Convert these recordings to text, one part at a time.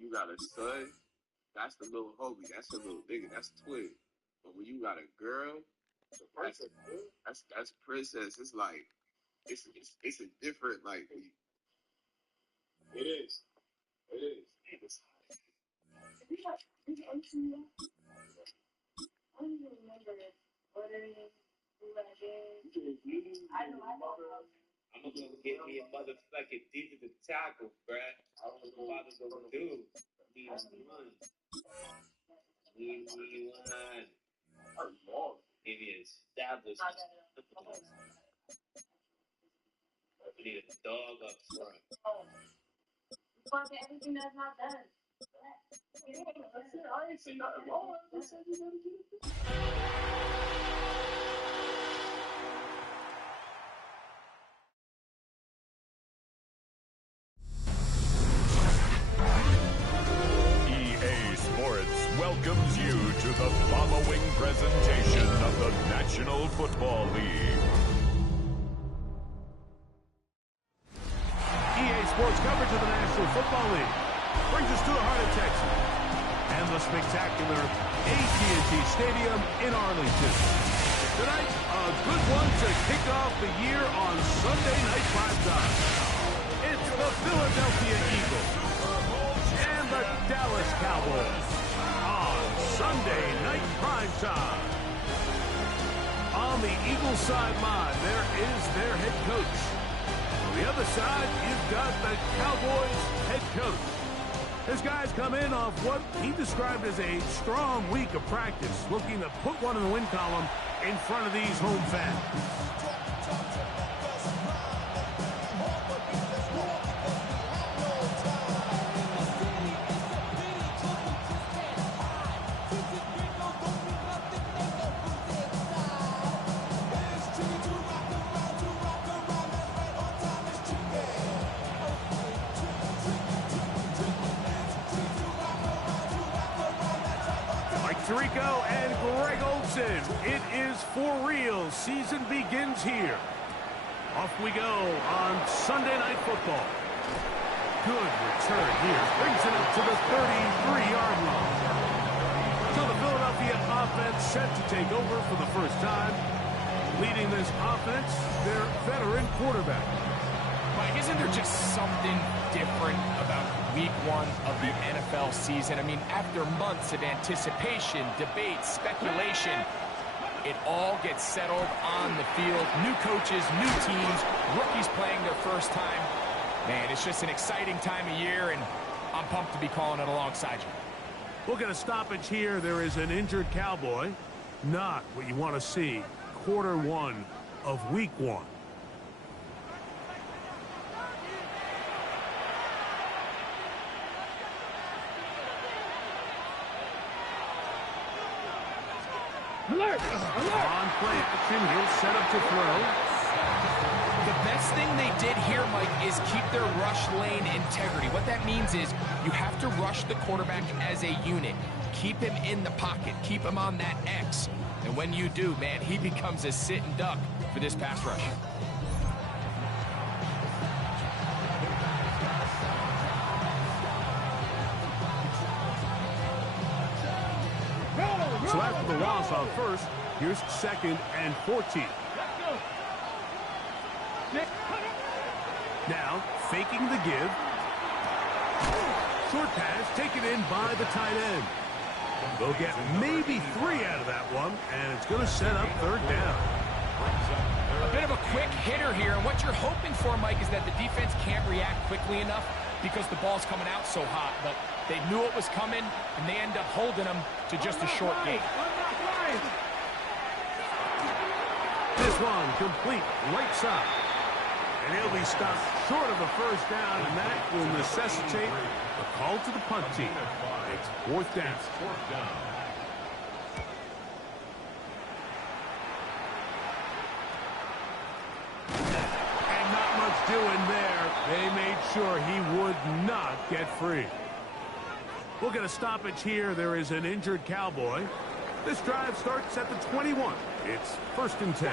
you got a son, that's the little homie. That's a little nigga. That's twin. But when you got a girl, that's princess. It's like it's a different like. It is. It is. It's, I don't even remember ordering who I did. I know. I'm gonna get me a motherfucking digital tackle, bruh. I don't know what I'm gonna do. Need one. Maybe establish. We need a dog up front. You want everything that's not done. I ain't seen nothing wrong. I said you gotta get it. EA Sports welcomes you to the following presentation of the National Football League. EA Sports coverage of the National Football League brings us to the heart of Texas and the spectacular AT&T Stadium in Arlington. Tonight, a good one to kick off the year on Sunday Night Primetime. It's the Philadelphia Eagles and the Dallas Cowboys on Sunday Night Primetime. On the Eagles sideline, there is their head coach. On the other side, you've got the Cowboys head coach. This guy's come in off what he described as a strong week of practice, looking to put one in the win column in front of these home fans. Rico and Greg Olsen. It is for real. Season begins here. Off we go on Sunday Night Football. Good return here. Brings it up to the 33-yard line. So the Philadelphia offense set to take over for the first time. Leading this offense, their veteran quarterback. Mike, isn't there just something different about week one of the NFL season? I mean, after months of anticipation, debate, speculation, it all gets settled on the field. New coaches, new teams, rookies playing their first time. Man, it's just an exciting time of year, and I'm pumped to be calling it alongside you. We'll get a stoppage here. There is an injured Cowboy. Not what you want to see. Quarter one of week one. Alert! On play action, he'll set up to throw. The best thing they did here, Mike, is keep their rush lane integrity. What that means is you have to rush the quarterback as a unit. Keep him in the pocket. Keep him on that X. And when you do, man, he becomes a sitting duck for this pass rush. So after the loss on first, here's 2nd and 14. Now, faking the give. Short pass taken in by the tight end. They'll get maybe 3 out of that one, and it's going to set up 3rd down. A bit of a quick hitter here, and what you're hoping for, Mike, is that the defense can't react quickly enough because the ball's coming out so hot, but they knew it was coming, and they end up holding them to just a short gain. This one complete right side. And he'll be stopped short of a first down, and that will necessitate a call to the punt team. It's 4th down. And not much doing there. They made sure he would not get free. We'll get a stoppage here. There is an injured Cowboy. This drive starts at the 21. It's 1st and 10.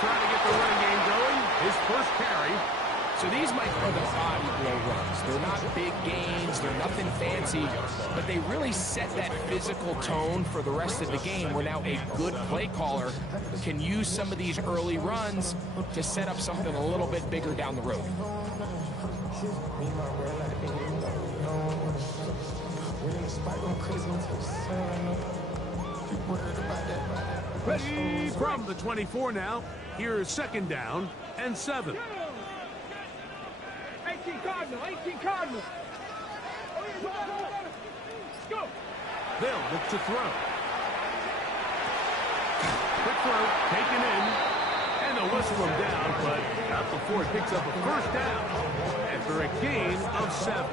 trying to get the running game going. His first carry. So these might be the body blow runs. They're not big gains, they're nothing fancy, but they really set that physical tone for the rest of the game where now a good play caller can use some of these early runs to set up something a little bit bigger down the road. Ready from the 24 now. Here's second down and 7. 18 Cardinal, 18 Cardinal. Go. They'll look to throw. Quick throw, taken in, and they'll whistle him down, but not before he picks up a first down after a gain of 7.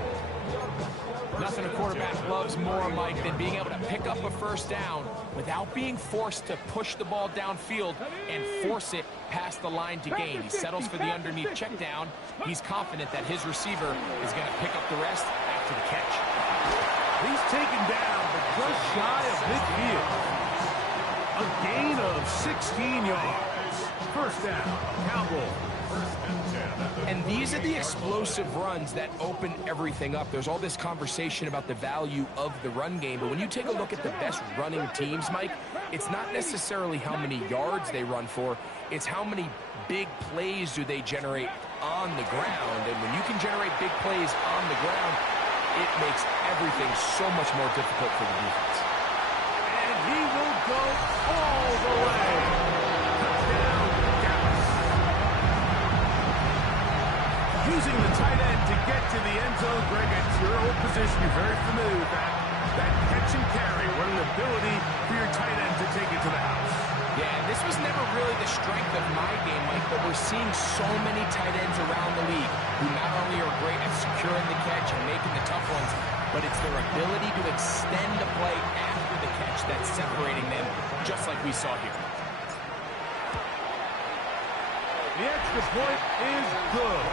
Nothing a quarterback loves more, Mike, than being able to pick up a first down without being forced to push the ball downfield and force it past the line to gain. He settles for the underneath check down. He's confident that his receiver is going to pick up the rest after the catch. He's taken down, but just shy of midfield. A gain of 16 yards. First down, Cowboys. And these are the explosive runs that open everything up. There's all this conversation about the value of the run game, but when you take a look at the best running teams, Mike, it's not necessarily how many yards they run for, it's how many big plays do they generate on the ground. And when you can generate big plays on the ground, it makes everything so much more difficult for the defense. And he will go all the way. Touchdown, Dallas. Using the tight end to get to the end zone, Greg, it's your old position. You're very familiar with that. That catch and carry, what an ability for your tight end to take it to the house. Yeah, this was never really the strength of my game, Mike, but we're seeing so many tight ends around the league who not only are great at securing the catch and making the tough ones, but it's their ability to extend the play after the catch that's separating them, just like we saw here. The extra point is good.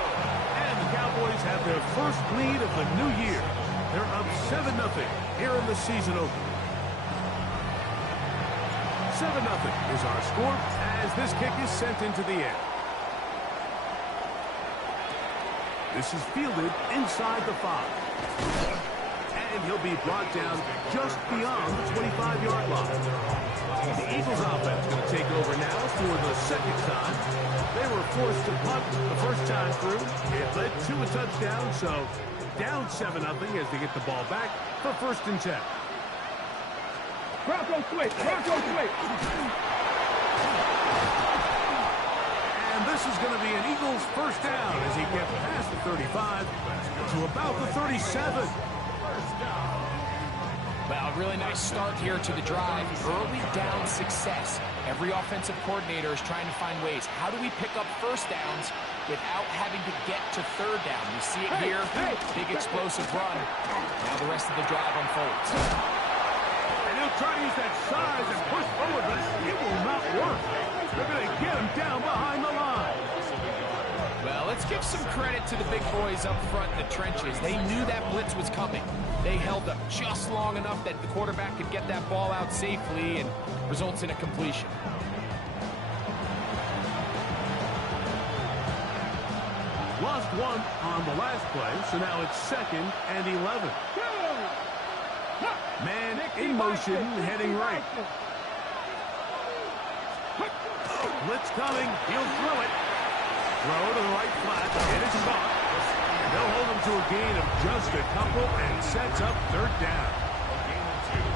And the Cowboys have their first lead of the new year. They're up 7-0 here in the season opener. 7-0 is our score as this kick is sent into the air. This is fielded inside the 5. And he'll be brought down just beyond the 25-yard line. The Eagles offense going to take over now for the second time. They were forced to punt the first time through. It led to a touchdown, so down 7-0 as they get the ball back for 1st and 10. Bronco quick, Bronco quick. And this is going to be an Eagles first down as he gets past the 35 to about the 37. Well, a really nice start here to the drive. Early down success. Every offensive coordinator is trying to find ways. How do we pick up first downs without having to get to third down? We see it here. Big explosive run. Now the rest of the drive unfolds. And he'll try to use that size and push forward, but it will not work. They're going to get him down behind the line. Well, let's give some credit to the big boys up front in the trenches. They knew that blitz was coming. They held up just long enough that the quarterback could get that ball out safely and results in a completion. Lost one on the last play, so now it's 2nd and 11. Man in motion, heading right. Blitz coming, he'll throw it. Throw to the right flat, it is caught. And they'll hold him to a gain of just a couple and sets up 3rd down.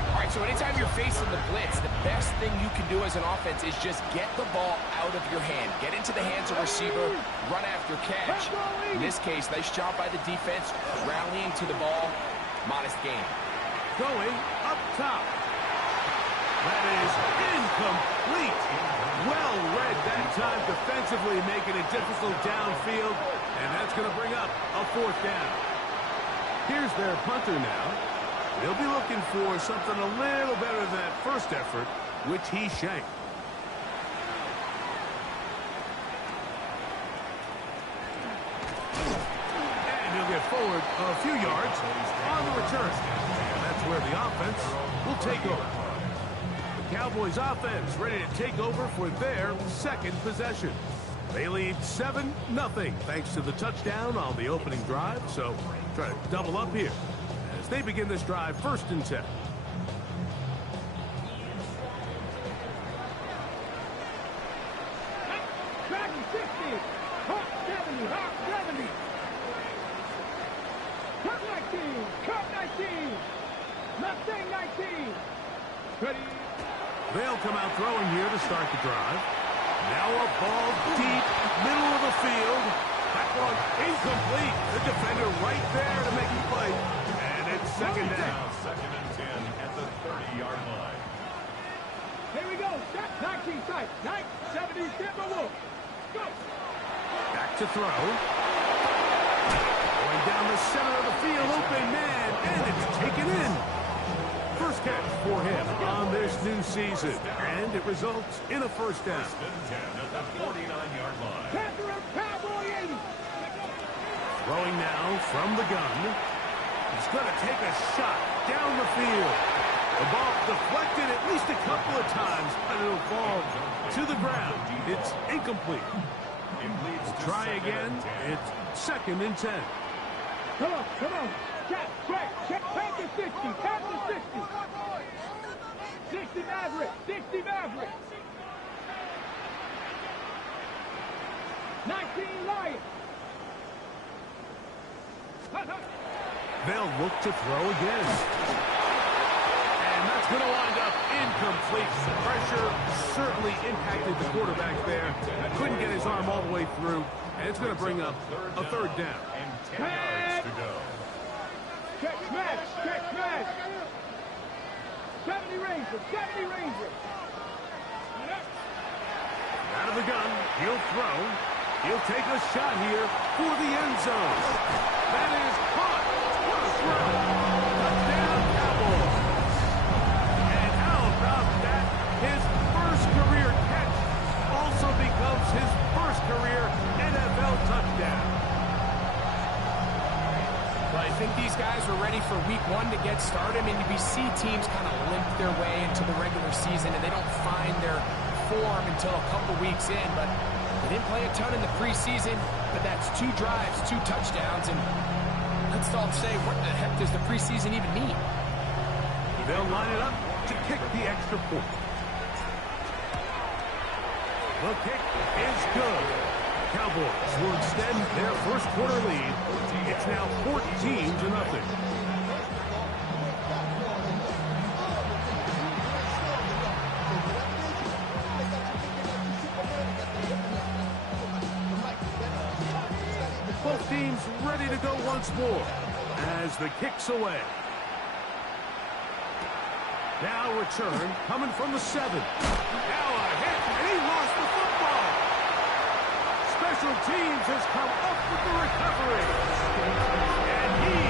All right, so anytime you're facing the blitz, the best thing you can do as an offense is just get the ball out of your hand. Get into the hands of receiver, run after catch. In this case, nice job by the defense, rallying to the ball. Modest gain. Going up top. That is incomplete. Well read that time defensively, making it difficult downfield. And that's going to bring up a 4th down. Here's their punter now. They'll be looking for something a little better than that first effort, which he shanked. And he'll get forward a few yards on the return. And that's where the offense will take over. Cowboys offense ready to take over for their second possession. They lead 7-0 thanks to the touchdown on the opening drive, so try to double up here as they begin this drive 1st and 10. Dragon 60, Hawk 70, Hawk 70. Cut 19, cut 19. Mustang 19. Ready. They'll come out throwing here to start the drive. Now a ball deep, middle of the field. That one incomplete. The defender right there to make the play. And it's 2nd down. 2nd and 10 at the 30-yard line. Here we go. Shot 19 side. 970 Denver Wolf. Go. Back to throw. Going down the center of the field, open man, and it's taken in. First catch for him on this new season, and it results in a 1st down. 1st and 10 at the 49-yard line. Panther of Cowboy 80. Throwing now from the gun. He's going to take a shot down the field. The ball deflected at least a couple of times, and it'll fall to the ground. It's incomplete. Try again. It's 2nd and 10. Come on, come on. Check, check. Panther 60, Panther 60. 60 Maverick, 60 Maverick. 19 Lion. They'll look to throw again. And that's going to wind up incomplete. Pressure certainly impacted the quarterback there. Couldn't get his arm all the way through. And it's going to bring up a 3rd down. And 10 yards to go. Check smash, check smash. 70 Ranger, 70 Ranger. Out of the gun, he'll throw. He'll take a shot here for the end zone. That is caught. What a throw. Touchdown, Cowboys. And how about that? His first career catch also becomes his first career NFL touchdown. Well, I think these guys were ready for week 1 to get started. I mean, we see teams kind of limp their way into the regular season, and they don't find their form until a couple weeks in. But they didn't play a ton in the preseason, but that's 2 drives, 2 touchdowns, and let's all say, what the heck does the preseason even mean? They'll line it up to kick the extra point. The kick is good. Cowboys will extend their first quarter lead. It's now 14-0. Both teams ready to go once more as the kick's away. Now return coming from the 7. Now a hit, and he lost the football. Special teams has come up with the recovery. And he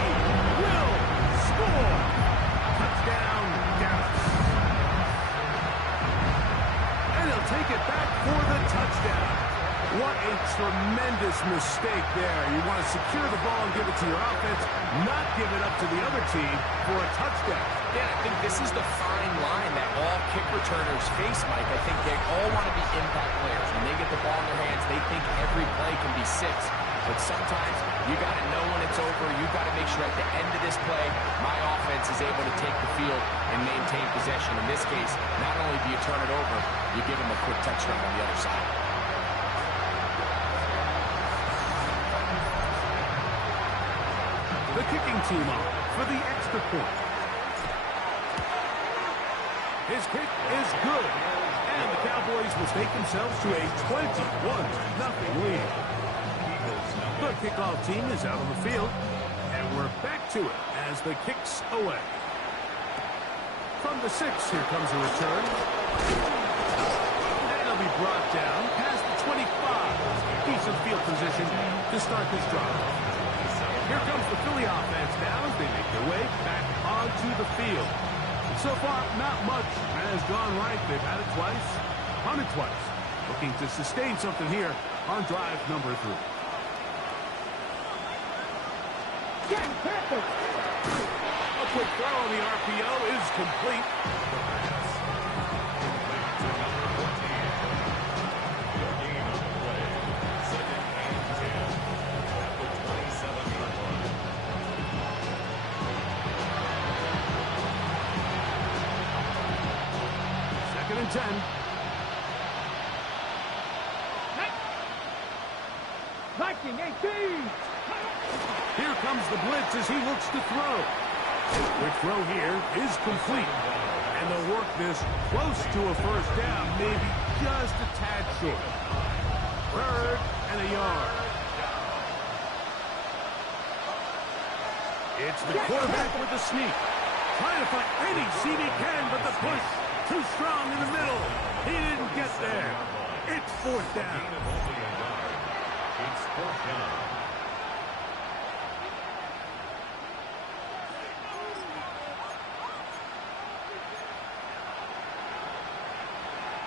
will score. Touchdown, Dallas. And he'll take it back for the touchdown. What a tremendous mistake there. You want to secure the ball and give it to your offense, not give it up to the other team for a touchdown. Yeah, I think this is the fine line that all kick returners face, Mike. I think they all want to be impact players. When they get the ball in their hands, they think every play can be 6. But sometimes you got to know when it's over. You got to make sure at the end of this play, my offense is able to take the field and maintain possession. In this case, not only do you turn it over, you give them a quick touchdown on the other side. The kicking team on for the extra point. His kick is good. And the Cowboys will take themselves to a 21-0 lead. The kickoff team is out on the field. And we're back to it as the kick's away. From the 6, here comes a return. And it'll be brought down past the 25. Decent field position to start this drive. Here comes the Philly offense now as they make their way back onto the field. And so far, not much has gone right. They've had it twice, punted twice. Looking to sustain something here on drive number 3. A quick throw on the RPO is complete. and 10. Viking 18. Here comes the blitz as he looks to throw. Quick throw here is complete. And they'll work this close to a first down, maybe just a tad short. 3rd and a yard. It's the quarterback with the sneak. Trying to find any seam he can, but the push too strong in the middle. He didn't get there. It's 4th down. It's 4th down.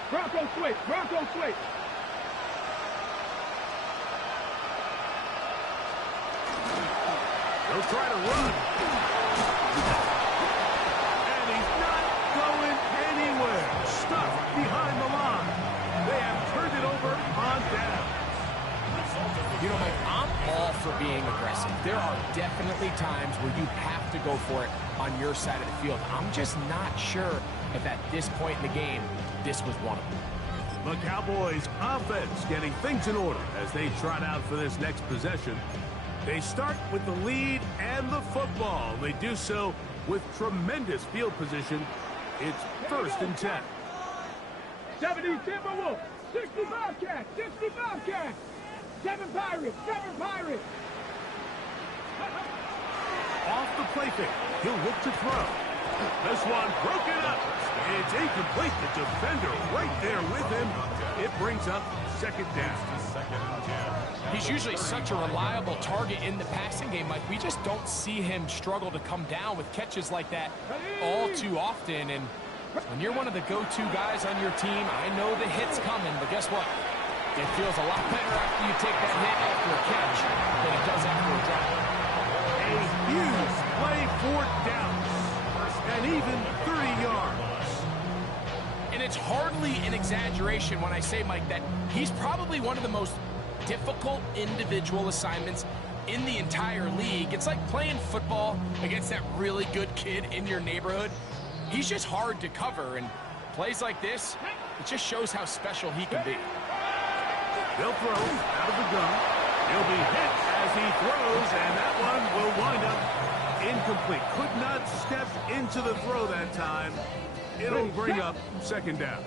Bronco switch. Bronco switch. They'll try to run. And he's not going anywhere. Stuck behind the line. They have turned it over on down. You know, Mike, I'm all for being aggressive. There are definitely times where you have to go for it on your side of the field. I'm just not sure if at this point in the game, this was one of them. The Cowboys offense getting things in order as they trot out for this next possession. They start with the lead and the football. They do so with tremendous field position. It's 1st and 10. 70 Timberwolves. 60 Bobcats. 60 Bobcats. 7 Pirates. 7 Pirates. Off the play fake. He'll look to throw. This one broken up. It's incomplete. The defender right there with him. It brings up 2nd down. He's usually such a reliable target in the passing game, Mike. We just don't see him struggle to come down with catches like that all too often. And when you're one of the go-to guys on your team, I know the hit's coming, but guess what? It feels a lot better after you take that hit after a catch than it does after a drop. A huge play for Dallas. And even 30 yards. And it's hardly an exaggeration when I say, Mike, that he's probably one of the most difficult individual assignments in the entire league. It's like playing football against that really good kid in your neighborhood. He's just hard to cover, and plays like this, it just shows how special he can be. They'll throw out of the gun. He'll be hit as he throws, and that one will wind up incomplete. Could not step into the throw that time. It'll bring up 2nd down.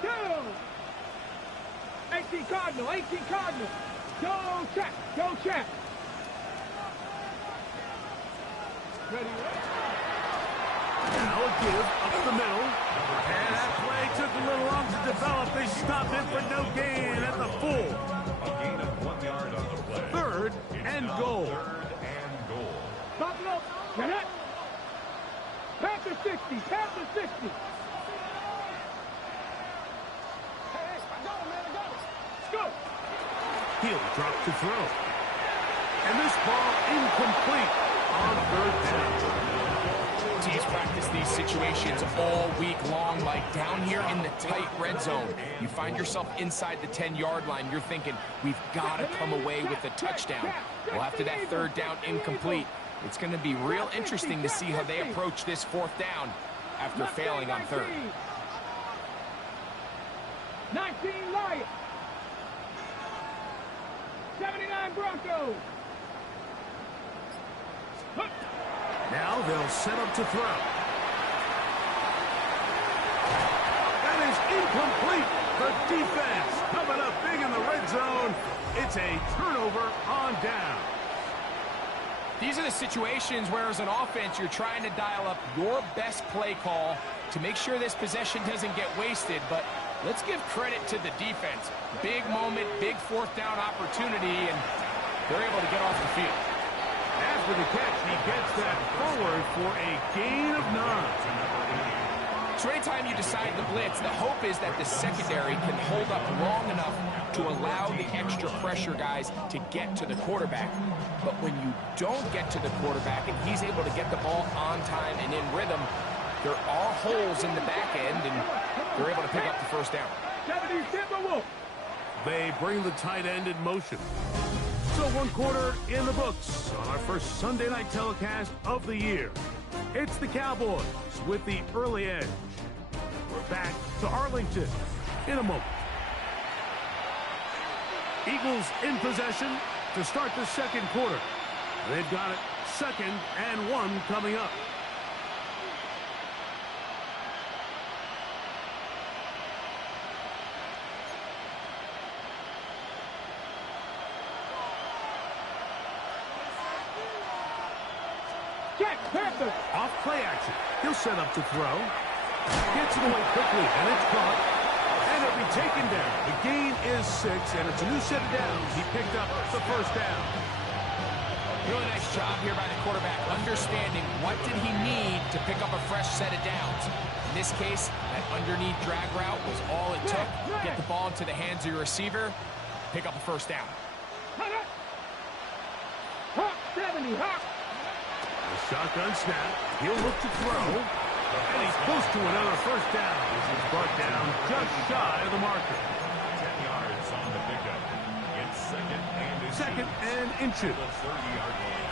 Go. 18 Cardinal. 18 Cardinal. Go check. Go check. Ready? Now a give up the middle. And that play took a little long to develop. They stopped it for no gain at the full. A gain of 1 yard on the play. 3rd and goal. 3rd and goal. Buffalo. Get it. Panther 60. Panther 60. Go. He'll drop to throw. And this ball incomplete on 3rd down. Teams practice these situations all week long, like down here in the tight red zone. You find yourself inside the 10-yard line. You're thinking, we've got to come away with a touchdown. Well, after that 3rd down incomplete, it's going to be real interesting to see how they approach this 4th down after failing on 3rd. 19 Lions. 79 Broncos. Now they'll set up to throw. That is incomplete. The defense coming up big in the red zone. It's a turnover on down. These are the situations where, as an offense, you're trying to dial up your best play call to make sure this possession doesn't get wasted. But let's give credit to the defense. Big moment, big 4th down opportunity, and they're able to get off the field. After the catch, he gets that forward for a gain of 9. So anytime you decide to blitz, the hope is that the secondary can hold up long enough to allow the extra pressure guys to get to the quarterback. But when you don't get to the quarterback and he's able to get the ball on time and in rhythm, there are holes in the back end, and they're able to pick up the 1st down. 70 Timberwolves. They bring the tight end in motion. So 1 quarter in the books on our first Sunday night telecast of the year. It's the Cowboys with the early edge. We're back to Arlington in a moment. Eagles in possession to start the second quarter. They've got it 2nd and 1 coming up. Off play action. He'll set up to throw. Gets it away quickly, and it's caught. And it'll be taken down. The gain is 6, and it's a new set of downs. He picked up the first down. Really nice job here by the quarterback, understanding what did he need to pick up a fresh set of downs. In this case, that underneath drag route was all it took. Get the ball into the hands of your receiver, pick up a first down. Hawk 70, Hawk. A shotgun snap. He'll look to throw. And he's close to another first down. This is brought down just shy of the marker. 10 yards on the pickup. It's second and inches. 30-yard line.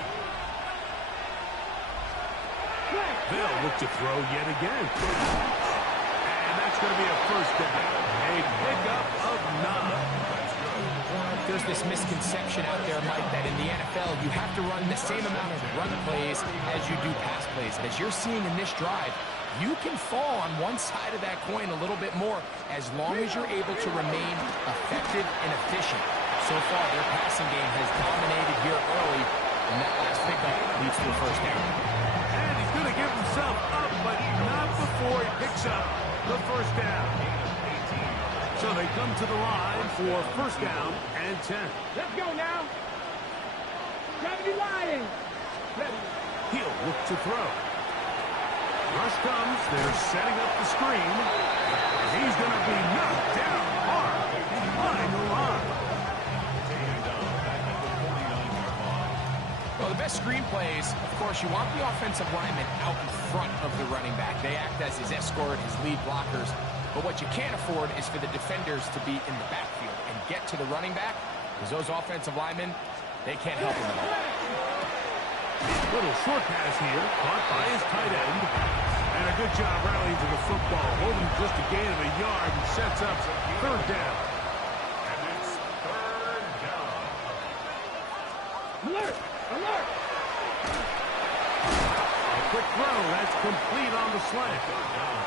Flag. They'll look to throw yet again. And that's going to be a first down. A pickup of 9. There's this misconception out there, Mike, that in the NFL you have to run the same amount of run plays as you do pass plays. As you're seeing in this drive, you can fall on one side of that coin a little bit more as long as you're able to remain effective and efficient. So far, their passing game has dominated here early, and that last pickup leads to a first down. And he's going to give himself up, but not before he picks up the first down. So they come to the line for first down and 10. Let's go now. 70 Lions. He'll look to throw. Rush comes. They're setting up the screen. And he's going to be knocked down hard behind the line. Well, the best screen plays, of course, you want the offensive lineman out in front of the running back. They act as his escort, his lead blockers. But what you can't afford is for the defenders to be in the backfield and get to the running back, because those offensive linemen, they can't help him at all. Little short pass here, caught by his tight end. And a good job rallying to the football, holding just a gain of a yard and sets up third down. And it's third down. Alert! Alert! A quick throw, that's complete on the slant.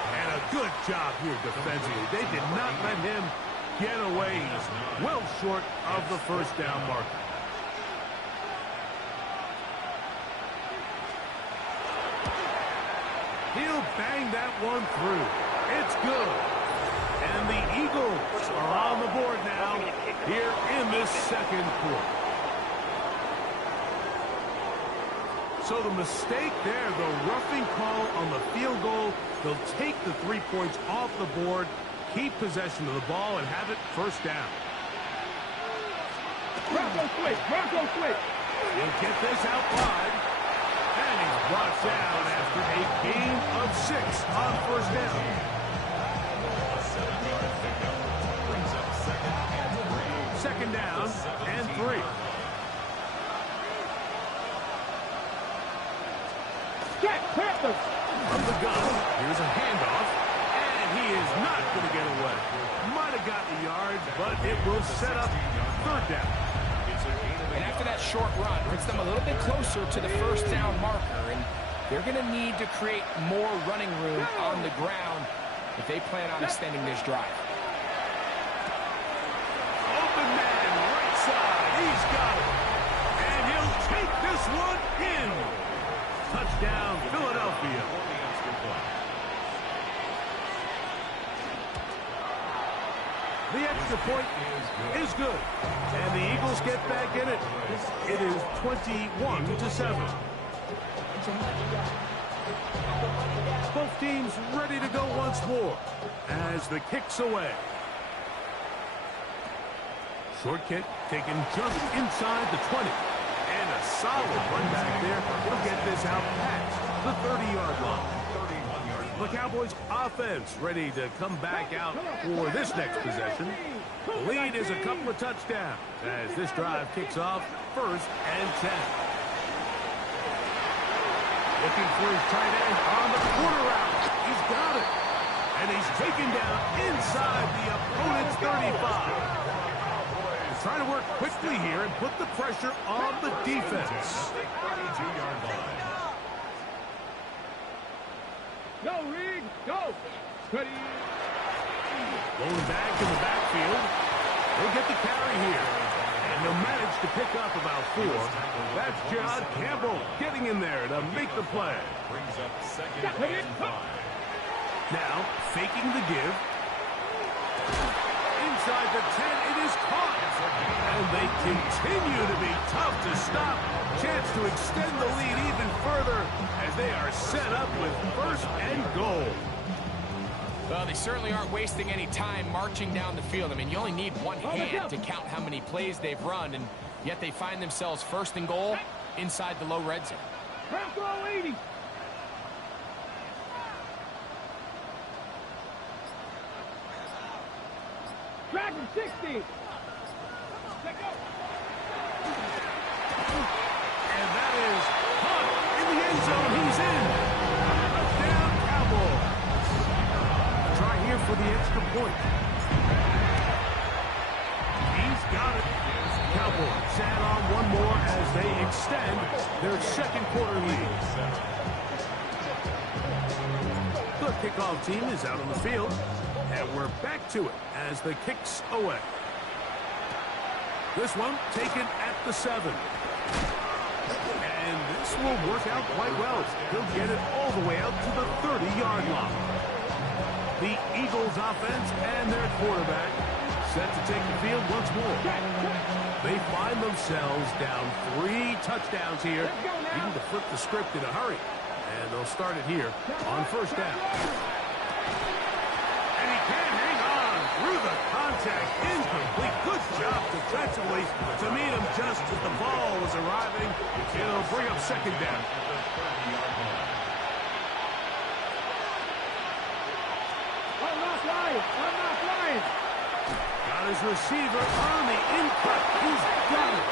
And a good job here defensively. They did not let him get away. He's well short of the first down marker. He'll bang that one through. It's good. And the Eagles are on the board now here in this second quarter. So the mistake there, the roughing call on the field goal, they'll take the 3 points off the board, keep possession of the ball, and have it first down. Bronco switch! Bronco switch! He'll get this out wide. And he's brought down after a gain of 6 on first down. A 7-yard pickup brings up Second down and 3. Jack Panthers! From the gun, here's a handoff, and he is not going to get away. Might have gotten the yards, but it will set up third down. And after that short run, puts them a little bit closer to the first down marker, and they're going to need to create more running room on the ground if they plan on extending this drive. Open man, right side, he's got it. And he'll take this one in. Touchdown, Philadelphia. The extra point is good. And the Eagles get back in it. It is 21-7. Both teams ready to go once more as the kick's away. Short kick taken just inside the 20. And a solid run back there. He'll get this out past the 30-yard line. The Cowboys offense ready to come back out for this next possession. The lead is a couple of touchdowns as this drive kicks off first and 10. Looking for his tight end on the corner route. He's got it. And he's taken down inside the opponent's 35. Trying to work quickly here and put the pressure on the defense. Go, Reed, go. Ready. Going back in the backfield. He'll get the carry here. And he'll manage to pick up about 4. That's John Campbell getting in there to make the play. Brings up second and 5. Now, faking the give. Inside the 10, it is caught. And they continue to be tough to stop. Chance to extend the lead even further as they are set up with first and goal. Well, they certainly aren't wasting any time marching down the field. I mean, you only need one hand to count how many plays they've run, and yet they find themselves first and goal inside the low red zone. Crowd throw 80. Dragon 60. And that is caught in the end zone. He's in. Touchdown, Cowboys. Try here for the extra point. He's got it. Cowboys add on one more as they extend their second quarter lead. The kickoff team is out on the field, and we're back to it as the kick's away. This one taken at the 7. And this will work out quite well. He'll get it all the way out to the 30-yard line. The Eagles offense and their quarterback set to take the field once more. They find themselves down 3 touchdowns here, needing to flip the script in a hurry. And they'll start it here on first down. And he can't hang on through the contact. Incomplete. Good job defensively to meet him just as the ball was arriving. It'll bring up second down. Unlock Lions. Got his receiver on the in-cut. He's got it.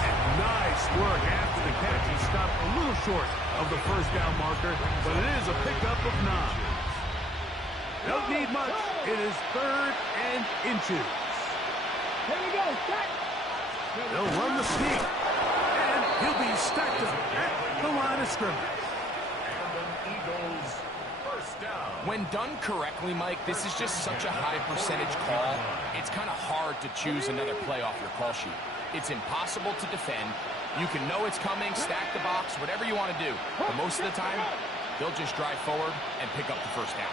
And nice work after the catch. He stopped a little short of the first down marker, but it is a pickup of 9. Don't need much. It is 3rd and inches. Here we go. Set. They'll run the sneak. And he'll be stacked up at the line of scrimmage. Eagles first down. When done correctly, Mike, this is just such a high percentage call. It's kind of hard to choose another play off your call sheet. It's impossible to defend. You can know it's coming, stack the box, whatever you want to do. But most of the time, they'll just drive forward and pick up the first down.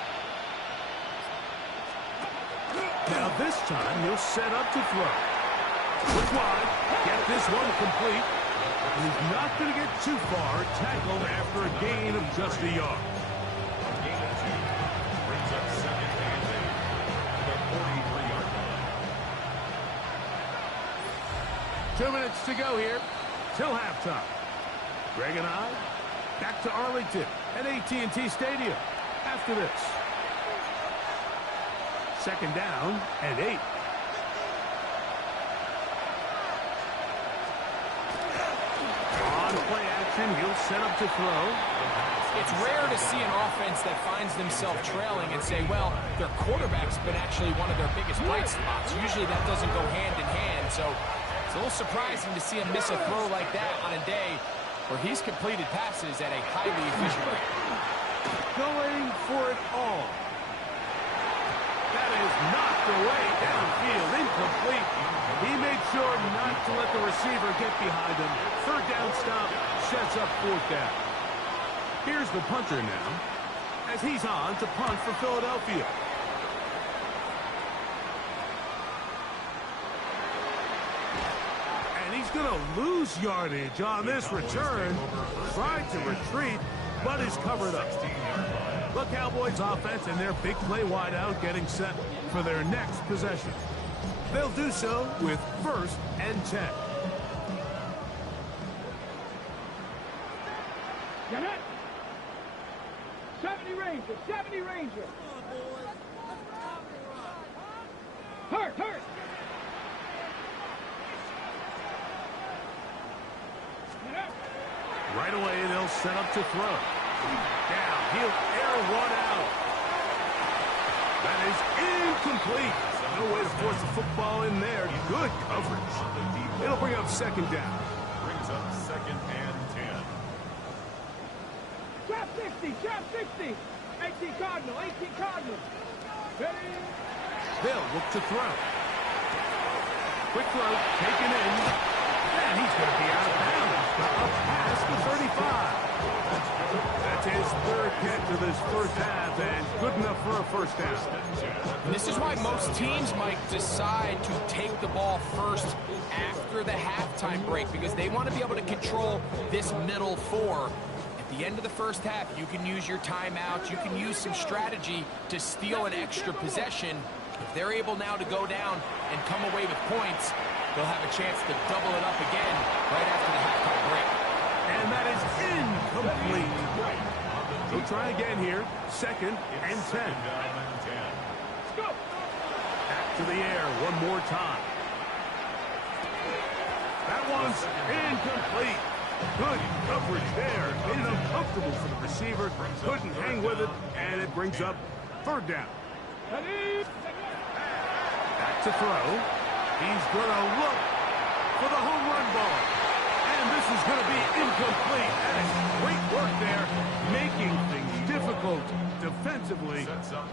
Now this time, he'll set up to throw. Look wide. Get this one complete. He's not going to get too far. Tackled after a gain of just a yard. Gain of 2 brings up second and 8 at the 43-yard line. 2 minutes to go here till halftime. Greg and I back to Arlington at AT&T Stadium after this. Second down and 8. On play action, he'll set up to throw. It's rare to see an offense that finds themselves trailing and say, well, their quarterback's been actually one of their biggest bright spots. Usually that doesn't go hand in hand, so it's a little surprising to see him miss a throw like that on a day where he's completed passes at a highly efficient rate. Going for it all. That is knocked away downfield, incomplete. He made sure not to let the receiver get behind him. Third down stop sets up fourth down. Here's the punter now, as he's on to punt for Philadelphia. And he's going to lose yardage on this return. Tried to retreat, but is covered up. The Cowboys offense and their big play wideout getting set for their next possession. They'll do so with 1st and 10. Get it. 70 Ranger. Hurt. Right away, they'll set up to throw. Down. He'll air one out. That is incomplete. No way to force the football in there. Good coverage. It'll bring up second down. Brings up second and 10. Trap 60, trap 60. 18 Cardinal, 18 Cardinal. Ready? They'll look to throw. Quick throw, taken in. And he's going to be out of bounds. Up past the 35. That's his third catch of this first half, and good enough for a first down. And this is why most teams might decide to take the ball first after the halftime break, because they want to be able to control this middle four. At the end of the first half, you can use your timeouts, you can use some strategy to steal an extra possession. If they're able now to go down and come away with points, they'll have a chance to double it up again right after the halftime break. And that is incomplete. He'll try again here. Second and 10. Back to the air one more time. That one's incomplete. Good coverage there. Made it uncomfortable for the receiver. Couldn't hang with it, and it brings up third down. Back to throw. He's going to look for the home run ball. And this is going to be incomplete. And great work there, making things difficult defensively.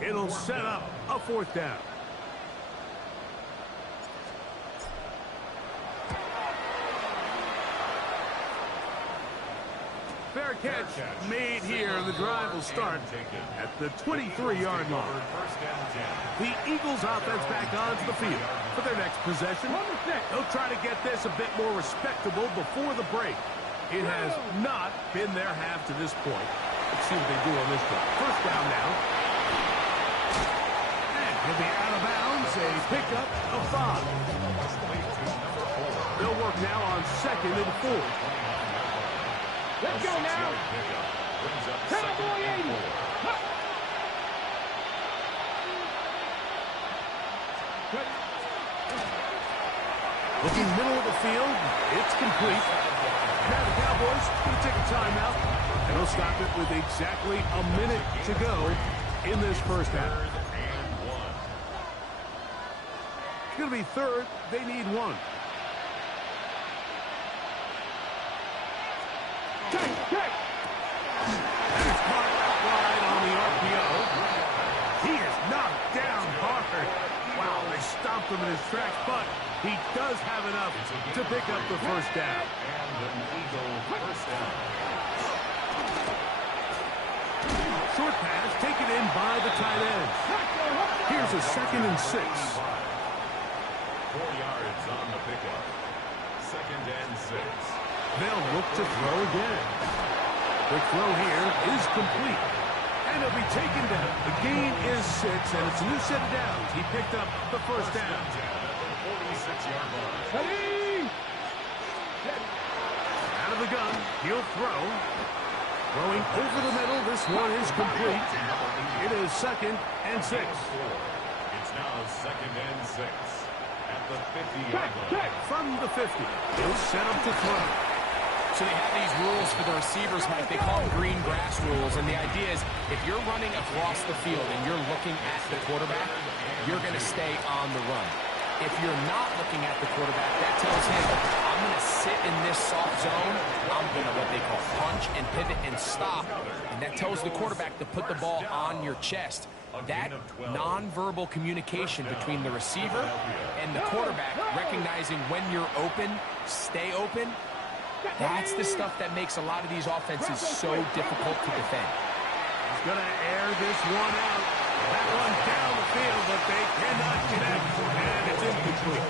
It'll set up a fourth down. Fair catch made here. The drive will start at the 23-yard line. The Eagles offense back onto the field for their next possession. They'll try to get this a bit more respectable before the break. It has not been their half to this point. Let's see what they do on this drive. First down now. And he'll be out of bounds. A pickup of 5. They'll work now on second and 4. Let's go now. Cowboy 80. Looking middle of the field, it's complete. Now the Cowboys going to take a timeout, and they'll stop it with exactly a minute to go in this first half. It's going to be third. They need 1. Check. That is caught outside on the RPO. He is knocked down hard. Wow, they stomped him in his tracks, but he does have enough to pick up the first down. Short pass taken in by the tight end. Here's a 2nd and 6. 4 yards on the pickup. 2nd and 6. They'll look to throw again. The throw here is complete. And he'll be taken down. The gain is 6, and it's a new set of downs. He picked up the first down. 46-yard line. Ready? Out of the gun, he'll throw. Throwing over the middle, this one is complete. It is 2nd and 6. It's now 2nd and 6 at the 50-yard line. From the 50, he'll set up to throw. So they have these rules for the receivers, Mike. They call them green grass rules. And the idea is if you're running across the field and you're looking at the quarterback, you're going to stay on the run. If you're not looking at the quarterback, that tells him, I'm going to sit in this soft zone. I'm going to what they call punch and pivot and stop. And that tells the quarterback to put the ball on your chest. That nonverbal communication between the receiver and the quarterback, recognizing when you're open, stay open, that's the stuff that makes a lot of these offenses so difficult to defend. He's going to air this one out. That one down the field, but they cannot connect, and it's incomplete.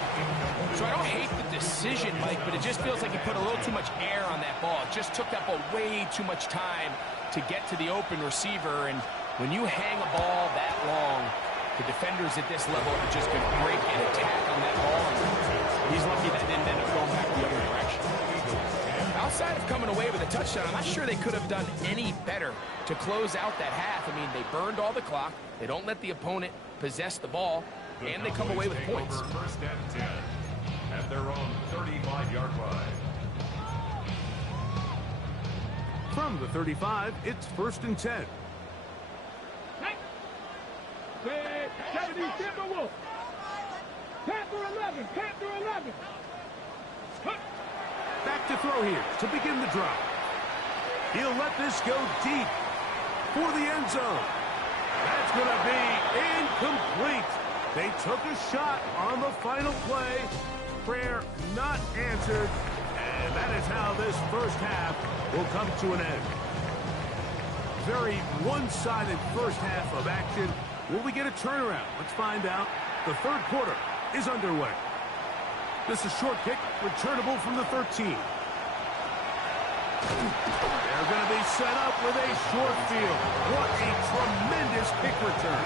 So I don't hate the decision, Mike, but it just feels like he put a little too much air on that ball. It just took up way too much time to get to the open receiver, and when you hang a ball that long, the defenders at this level are just going to break and attack on that ball. He's lucky that didn't end up going back the other direction. Outside of coming away with a touchdown, I'm not sure they could have done any better to close out that half. I mean, they burned all the clock. They don't let the opponent possess the ball, and they come away with points. First and 10 at their own 35-yard line. From the 35, it's 1st and 10. 70 Timberwolves. Panther 11. Panther 11. Back to throw here to begin the drive. He'll let this go deep for the end zone. That's going to be incomplete. They took a shot on the final play. Prayer not answered. And that is how this first half will come to an end. Very one-sided first half of action. Will we get a turnaround? Let's find out. The third quarter is underway. This is short kick, returnable from the 13. They're going to be set up with a short field. What a tremendous kick return.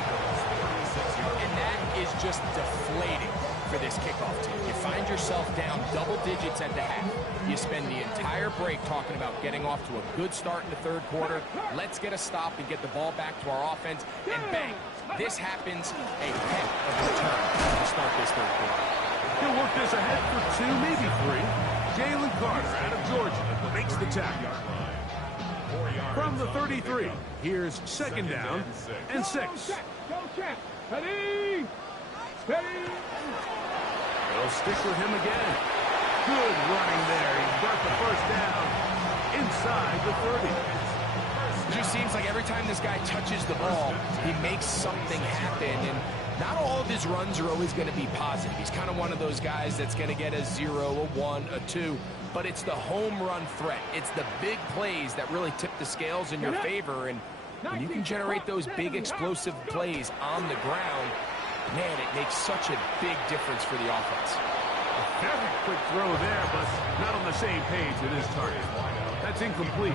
And that is just deflating for this kickoff team. You find yourself down double digits at the half. You spend the entire break talking about getting off to a good start in the third quarter. Let's get a stop and get the ball back to our offense. And bang, this happens. A heck of a return to start this third quarter. He'll work this ahead for 2, maybe 3. Jalen Carter out of Georgia makes the tackle. From the 33, here's 2nd down and 6. Go check. Ready. Ready. They'll stick with him again. Good running there. He's got the first down inside the 30. It just seems like every time this guy touches the ball, he makes something happen. And not all of his runs are always going to be positive. He's kind of one of those guys that's going to get a 0, a 1, a 2. But it's the home run threat. It's the big plays that really tip the scales in your favor. And when you can generate those big explosive plays on the ground, man, it makes such a big difference for the offense. A very quick throw there, but not on the same page with his target. That's incomplete.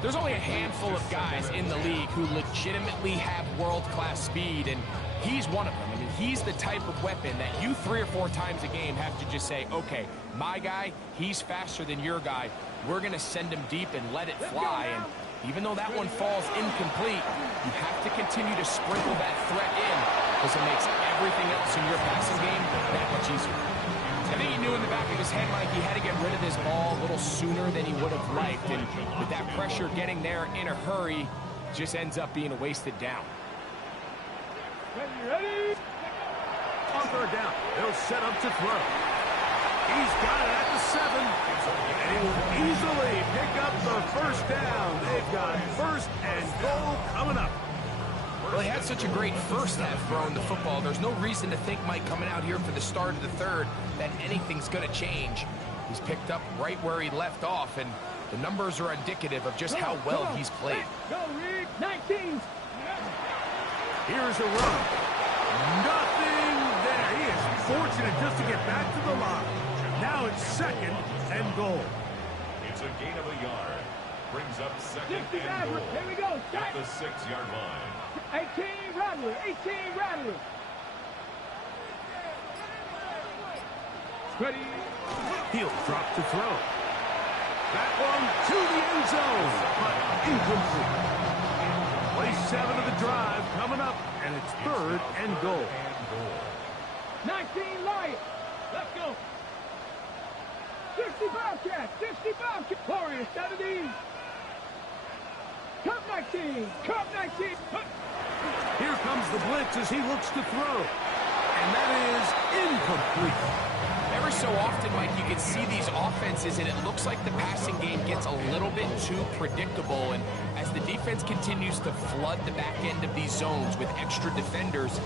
There's only a handful of guys in the league who legitimately have world-class speed, and he's one of them. I mean, he's the type of weapon that you 3 or 4 times a game have to just say, okay, my guy, he's faster than your guy. We're going to send him deep and let it fly. And even though that one falls incomplete, you have to continue to sprinkle that threat in because it makes everything else in your passing game that much easier. I think he knew in the back of his head, Mike, he had to get rid of this ball a little sooner than he would have liked. And with that pressure getting there in a hurry, just ends up being a wasted down. Ready. On 3rd down, they'll set up to throw. He's got it at the 7. And he will easily pick up the first down. They've got 1st and goal coming up. Well, he had such a great first half throwing the football. There's no reason to think, Mike, coming out here for the start of the third, that anything's going to change. He's picked up right where he left off, and the numbers are indicative of just how well he's played. Go, Reed. 19. Here's a run. Nothing there. He is fortunate just to get back to the line. Now it's 2nd and goal. It's a gain of a yard. Brings up 2nd 60 and goal. Here we go. At the 6-yard line. 18 Rattler. 18 Rattler. Ready. He'll drop to throw. That one to the end zone, but incomplete. Play 7 of the drive coming up, and it's 3rd and goal. 19 Lion. Let's go. 60 Bobcat. 60 Bobcat. Warrior 70. Cup 19. Cup 19. Here comes the blitz as he looks to throw. And that is incomplete. Every so often, Mike, you can see these offenses, and it looks like the passing game gets a little bit too predictable. And as the defense continues to flood the back end of these zones with extra defenders,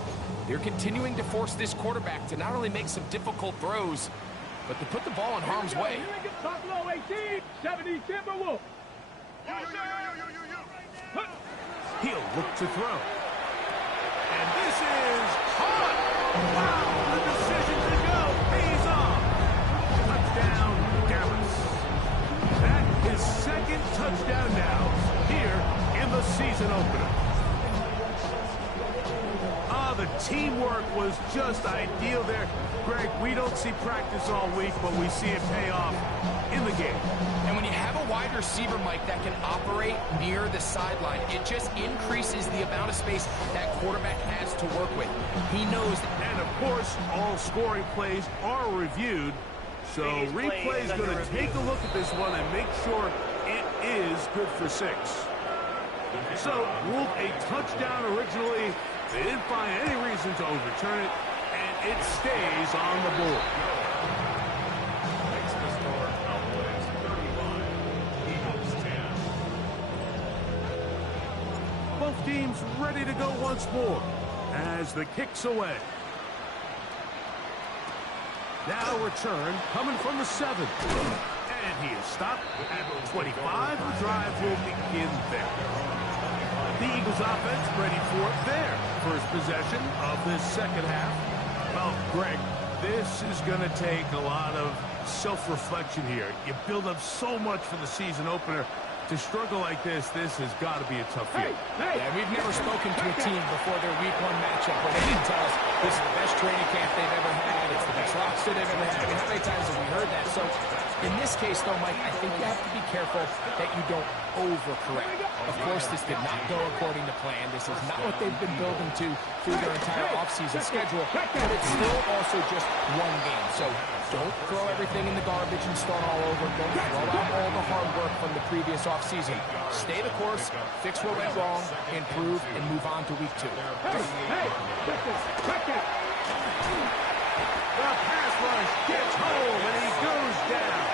they're continuing to force this quarterback to not only make some difficult throws, but to put the ball in harm's way. Buffalo 18. 70 Timberwolves. He'll look to throw. And this is caught. Wow, the decision to go pays off. Touchdown, Dallas. That is 2nd touchdown now here in the season opener. The teamwork was just ideal there. Greg, we don't see practice all week, but we see it pay off in the game. And when you have a wide receiver, Mike, that can operate near the sideline, it just increases the amount of space that quarterback has to work with. He knows that. And, of course, all scoring plays are reviewed. So replay is going to take a look at this one and make sure it is good for 6. So, ruled a touchdown originally. They didn't find any reason to overturn it, and it stays on the board. Makes the score Cowboys 31, Eagles 10. Both teams ready to go once more as the kick's away. Now return coming from the 7. And he is stopped at 25. The drive will begin there. The Eagles offense ready for their first possession of this second half. Well, Greg, this is going to take a lot of self-reflection here. You build up so much for the season opener. To struggle like this has got to be a tough field. Yeah, we've never spoken to a team before their week 1 matchup where they didn't tell us this is the best training camp they've ever had. It's the best roster they've ever had. I mean, how many times have we heard that? So in this case, though, Mike, I think you have to be careful that you don't overcorrect. Of course, this did not go according to plan. This is not what they've been building to through their entire offseason schedule, but it's still also just one game. So don't throw everything in the garbage and start all over. Don't throw out all the hard work from the previous offseason. Stay the course, fix what went wrong, improve, and move on to week 2. Hey, check that. The pass rush gets home, and he goes down.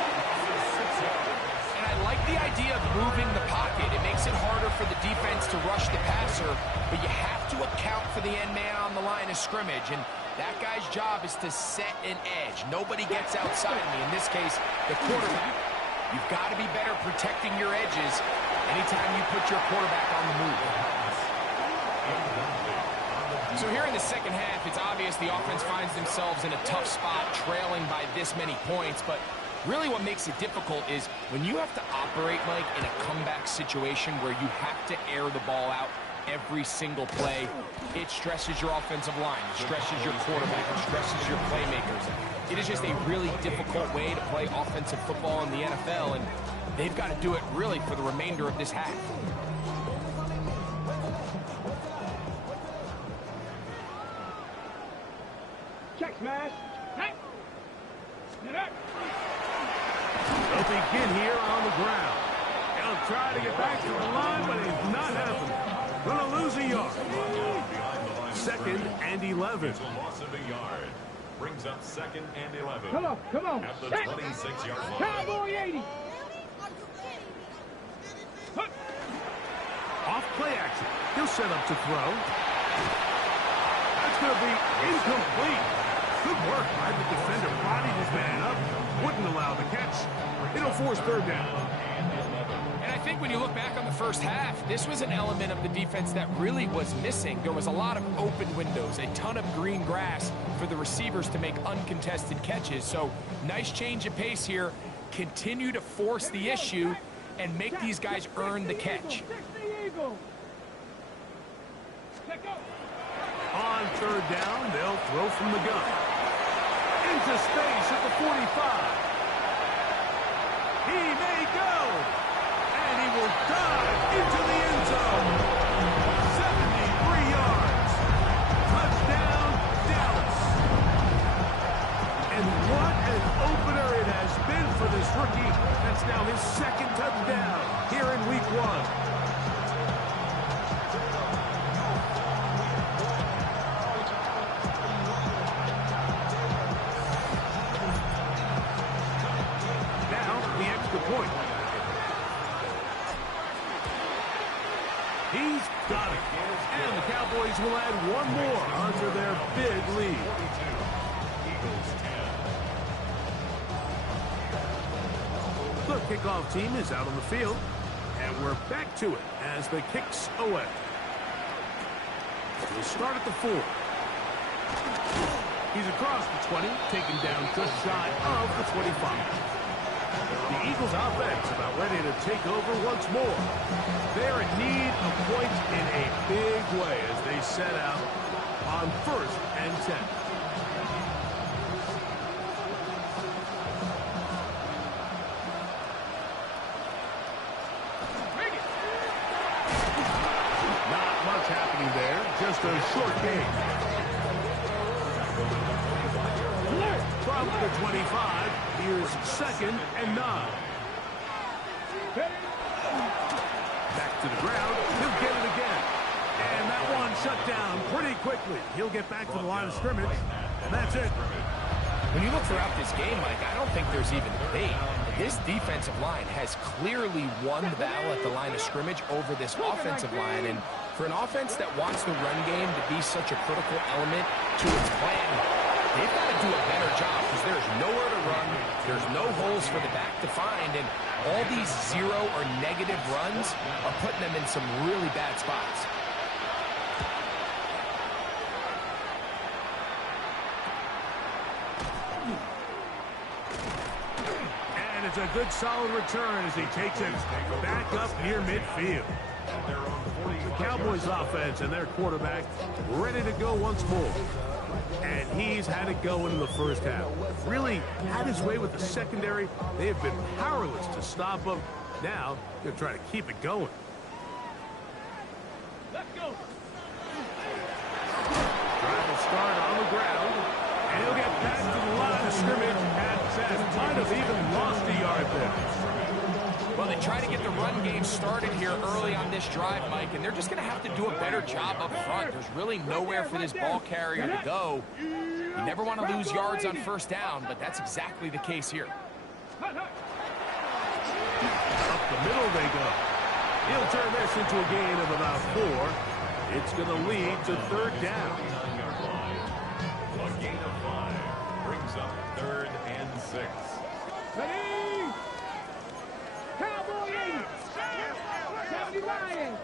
And I like the idea of moving the pocket. It makes it harder for the defense to rush the passer, but you have to account for the end man on the line of scrimmage, and that guy's job is to set an edge. Nobody gets outside me. In this case, the quarterback. You've got to be better protecting your edges anytime you put your quarterback on the move. So here in the second half, it's obvious the offense finds themselves in a tough spot, trailing by this many points, but really what makes it difficult is when you have to operate, Mike, in a comeback situation where you have to air the ball out every single play, it stresses your offensive line, it stresses your quarterback, it stresses your playmakers. It is just a really difficult way to play offensive football in the NFL, and they've got to do it really for the remainder of this half. Check smash. Hey. They'll begin here on the ground. He'll try to get back to the line, but it's not happening. Gonna lose a yard. 2nd and 11. Loss of a yard. Brings up 2nd and 11. Come on. At the 26-yard line. Cowboy 80. Off play action. He'll set up to throw. That's going to be incomplete. Good work by the defender. Bodied his man up. Wouldn't allow the catch. It'll force 3rd down. And I think when you look back on the first half, this was an element of the defense that really was missing. There was a lot of open windows, a ton of green grass for the receivers to make uncontested catches. So nice change of pace here. Continue to force the issue and make these guys earn the catch. On 3rd down, they'll throw from the gun. Into space at the 45. He may go. And he will dive into the end zone. 73 yards. Touchdown, Dallas. And what an opener it has been for this rookie. That's now his 2nd touchdown here in week 1. Point. He's got it. And the Cowboys will add one more onto their big lead. The kickoff team is out on the field. And we're back to it as the kick's away. We'll start at the 4. He's across the 20, taken down just shy of the 25. The Eagles offense about ready to take over once more. They're in need of points in a big way as they set out on 1st and 10. Not much happening there, just a short game. From the 25, here's 2nd and 9. to the ground. He'll get it again. And that one shut down pretty quickly. He'll get back to the line of scrimmage, and that's it. When you look throughout this game, Mike, I don't think there's even debate. This defensive line has clearly won the battle at the line of scrimmage over this offensive line. And for an offense that wants the run game to be such a critical element to its plan, they've got to do a better job because there's nowhere to run. There's no holes for the back to find. And all these zero or negative runs are putting them in some really bad spots. And it's a good solid return as he takes it back up near midfield. The Cowboys offense and their quarterback ready to go once more. And he's had it go in the first half. Really had his way with the secondary. They have been powerless to stop him. Now they'll try to keep it going. Let's go. Drive will start on the ground. And he'll get back to the line of scrimmage and might have even lost a yard there. Well, they try to get the run game started here early on this drive, Mike, and they're just going to have to do a better job up front. There's really nowhere for this ball carrier to go. You never want to lose yards on first down, but that's exactly the case here. Up the middle they go. He'll turn this into a gain of about 4. It's going to lead to third down. A gain of 5 brings up 3rd and 6. Ready? Cowboy 80. 70 Lions.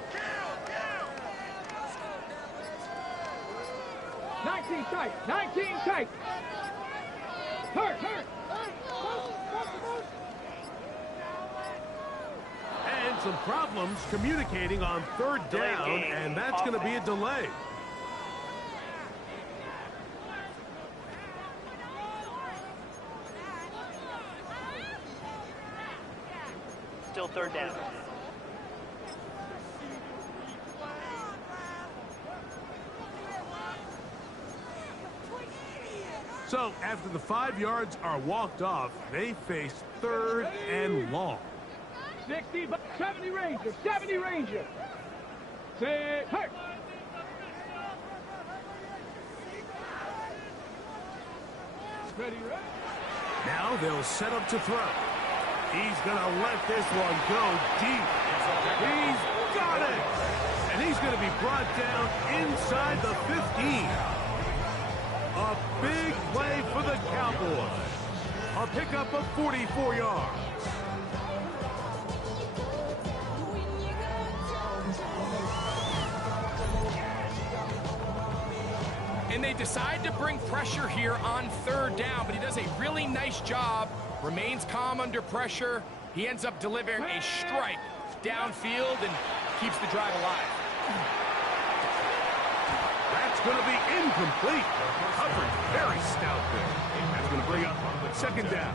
19 tight. 19 tight. Hurt. And some problems communicating on third down, and that's going to be a delay. Still third down. So after the 5 yards are walked off, they face 3rd and long. 60, 70 Ranger. 70 Ranger. Say, hurt. Ready, ready. Now they'll set up to throw. He's going to let this one go deep. He's got it. And he's going to be brought down inside the 15. A big play for the Cowboys. A pickup of 44 yards. And they decide to bring pressure here on third down, but he does a really nice job. Remains calm under pressure. He ends up delivering a strike downfield and keeps the drive alive. That's going to be incomplete. Coverage very stout there. That's going to bring up 2nd down.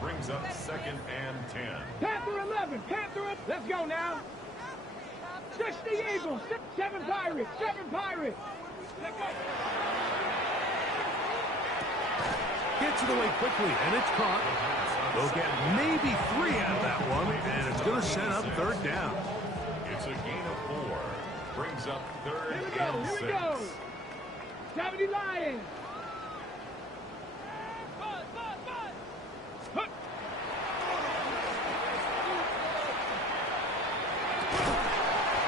Brings up 2nd and 10. Panther 11. Panther up. Let's go now. 60 Eagles. 7 Pirates. 7 Pirates. Gets it away quickly, and it's caught. They'll get maybe 3 out of that one, and it's going to set up third down. It's a gain of 4. Brings up 3rd Here we and go. 6. Here we go. 70 Lions. Hup.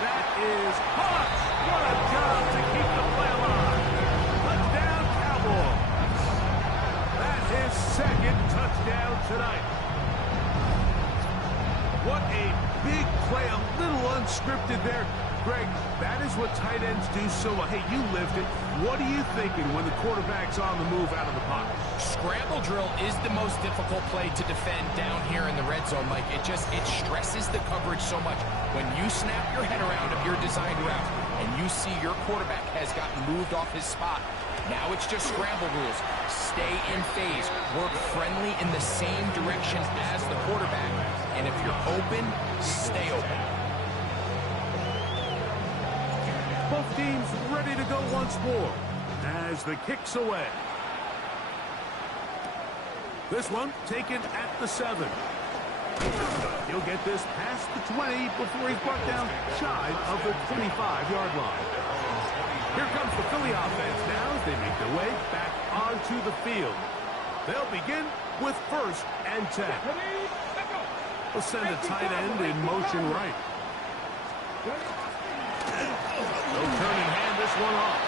That is Hawks. What a job to keep the play alive. Touchdown, Cowboys. That's his 2nd touchdown tonight. What a big play, a little unscripted there. Greg, that is what tight ends do so well. Hey, you lived it. What are you thinking when the quarterback's on the move out of the pocket? Scramble drill is the most difficult play to defend down here in the red zone, Mike. It stresses the coverage so much. When you snap your head around of your designed route and you see your quarterback has gotten moved off his spot, now it's just scramble rules. Stay in phase. Work friendly in the same direction as the quarterback. And if you're open, stay open. Both teams ready to go once more as the kick's away. This one taken at the 7. He'll get this past the 20 before he's brought down shy of the 25-yard line. Here comes the Philly offense now as they make their way back onto the field. They'll begin with 1st and 10. They'll send a tight end in motion right. They'll turn and hand this one off.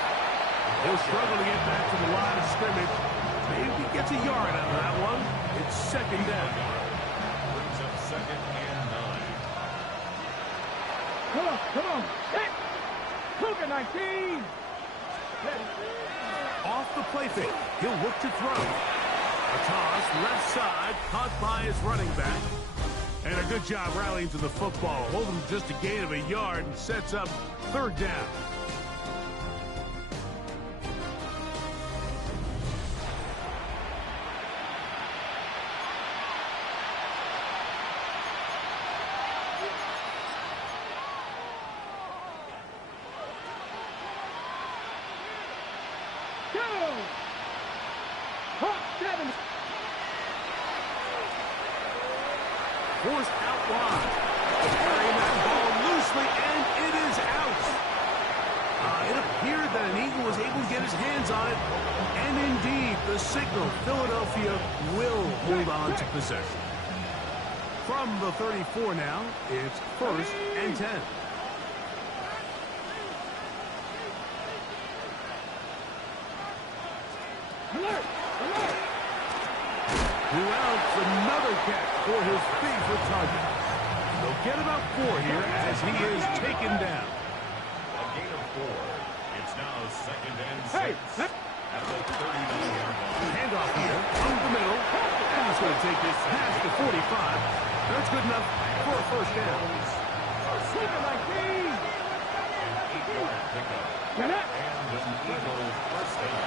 He'll struggle to get back to the line of scrimmage. Maybe he gets a yard out of that one. It's 2nd down. Brings up 2nd and 9. Come on. Hit. Cougar 19. Off the play fake. He'll look to throw. A toss, left side, caught by his running back. And a good job rallying to the football. Holding just a gain of a yard and sets up 3rd down. Forced out wide. Carrying that ball loosely, and it is out. It appeared that an Eagle was able to get his hands on it. And indeed, the signal, Philadelphia will hold on to possession. From the 34 now, it's 1st and 10. Alert! Who else? Another catch for his favorite target. They'll get about 4 here as he is taken down. A gain of 4. It's now 2nd and 6. At the 39-yard line. Handoff here from the middle. And he's going to take this past the 45. That's good enough for a 1st down. Cougar 19. 8-yard pickup. Get up. And an Eagle 1st down.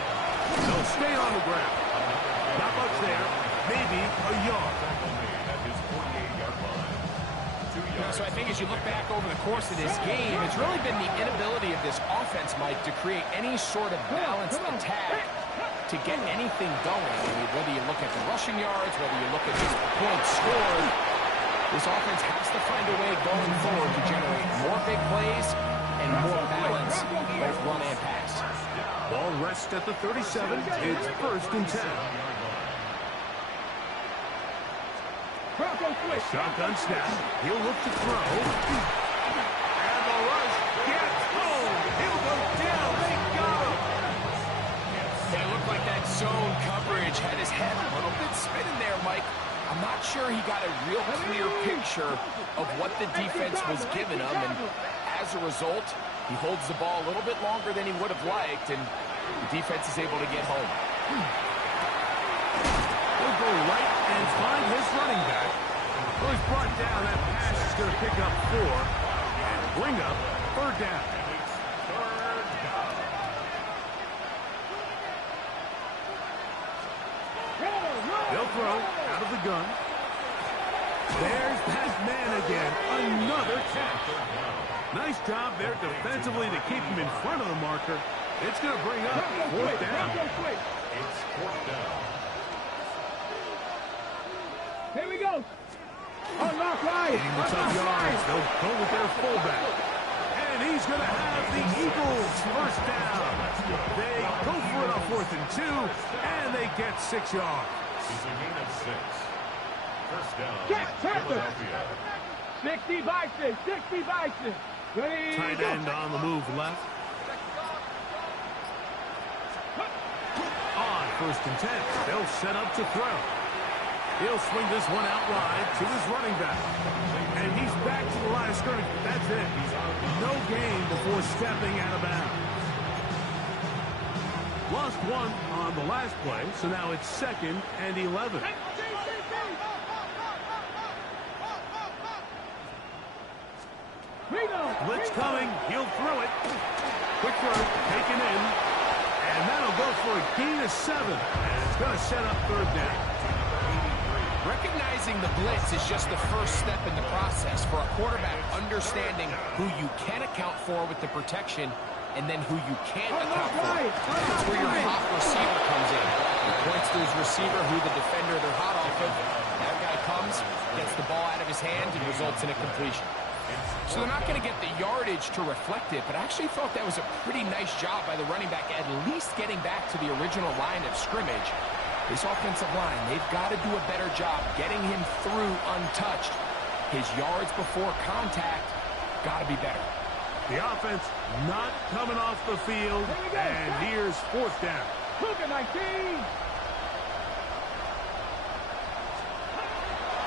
They'll stay on the ground. Not much there. Maybe a yard. At his 48-yard line. 2 yards. So I think as you look back over the course of this game, it's really been the inability of this offense, Mike, to create any sort of balanced attack to get anything going. I mean, whether you look at the rushing yards, whether you look at just points scored, this offense has to find a way going forward to generate more big plays and more balance, both run and pass. Ball rests at the 37. It's 1st and 10. Shotgun snap. He'll look to throw. And the rush gets home. He'll go down. They got him. It looked like that zone coverage had his head a little bit spinning there, Mike. I'm not sure he got a real clear picture of what the defense was giving him, and as a result, he holds the ball a little bit longer than he would have liked, and the defense is able to get home. He'll go right and find his running back. Well, he's brought down. That pass is going to pick up 4 and bring up 3rd down. They'll throw out of the gun. There's that man again. Another catch. Nice job there defensively to keep him in front of the marker. It's going to bring up 4th down. It's 4th down. Here we go. Unlock right. Getting the tough yards. They'll go with their fullback. And he's going to have the Eagles 1st down. They go for it on 4th and 2, and they get 6 yards. It's a gain of 6. 1st down. Check, Philadelphia. 60 Bison. 60 Bison. Ready? Tight end on the move left. On 1st and 10, they'll set up to throw. He'll swing this one out wide to his running back. And he's back to the line of scrimmage. That's it. No gain before stepping out of bounds. Lost 1 on the last play, so now it's 2nd and 11. Blitz coming. He'll throw it. Quick throw, taken in. And that'll go for a gain of 7. And it's going to set up 3rd down. Recognizing the blitz is just the first step in the process for a quarterback, understanding who you can account for with the protection and then who you can't account for. That's where your hot receiver comes in. He points to his receiver who the defender they're hot off of. That guy comes, gets the ball out of his hand, and results in a completion. So they're not going to get the yardage to reflect it, but I actually thought that was a pretty nice job by the running back, at least getting back to the original line of scrimmage. This offensive line, they've got to do a better job getting him through untouched. His yards before contact got to be better. The offense not coming off the field, and here's fourth down. Look at 19.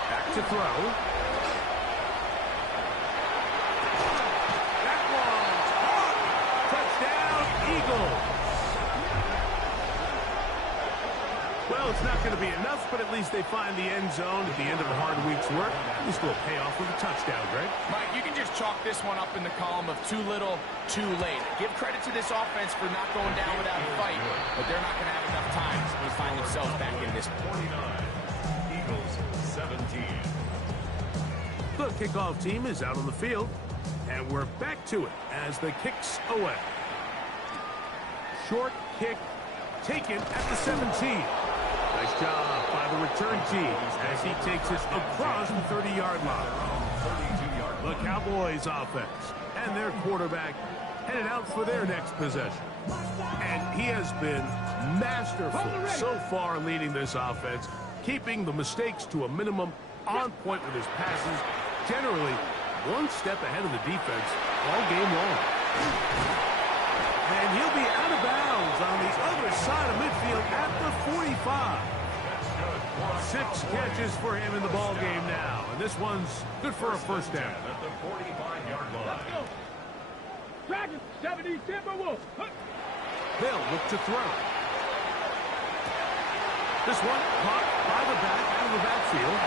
Back to throw. That one's caught. Touchdown, Eagles. Well, it's not going to be enough, but at least they find the end zone at the end of a hard week's work. At least they'll pay off with a touchdown, Greg. Mike, you can just chalk this one up in the column of too little, too late. Give credit to this offense for not going down without a fight, but they're not going to have enough time to find themselves back in this. 49, Eagles 17. The kickoff team is out on the field, and we're back to it as the kick's away. Short kick taken at the 17. Nice job by the return team as he takes it across the 30-yard line. The Cowboys offense and their quarterback headed out for their next possession. And he has been masterful so far leading this offense, keeping the mistakes to a minimum, on point with his passes, generally one step ahead of the defense all game long. And he'll be out of bounds on the other side of midfield at the 45. 6 catches for him in the ball game now, and this one's good for a first down. At the 45-yard line. Let's go. Dragon 70 Timberwolves. They'll look to throw. This one caught by the back out of the backfield.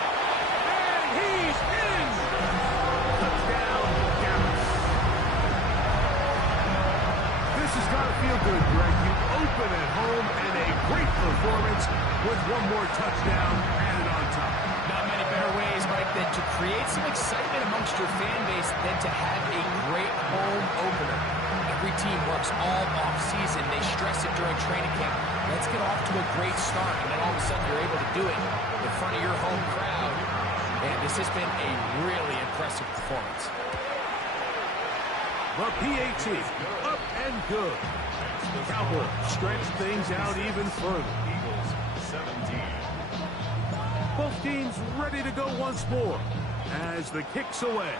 And he's in! Touchdown, Dallas. This has got to feel good, Greg. You open at home and a great performance with one more touchdown added on top. Not many better ways, Mike, than to create some excitement amongst your fan base than to have a great home opener. Every team works all off-season. They stress it during training camp. Let's get off to a great start, and then all of a sudden you're able to do it in front of your home crowd. And this has been a really impressive performance. The PAT, up and good. The Cowboys stretch things out even further. Eagles 17. Both teams ready to go once more as the kick's away.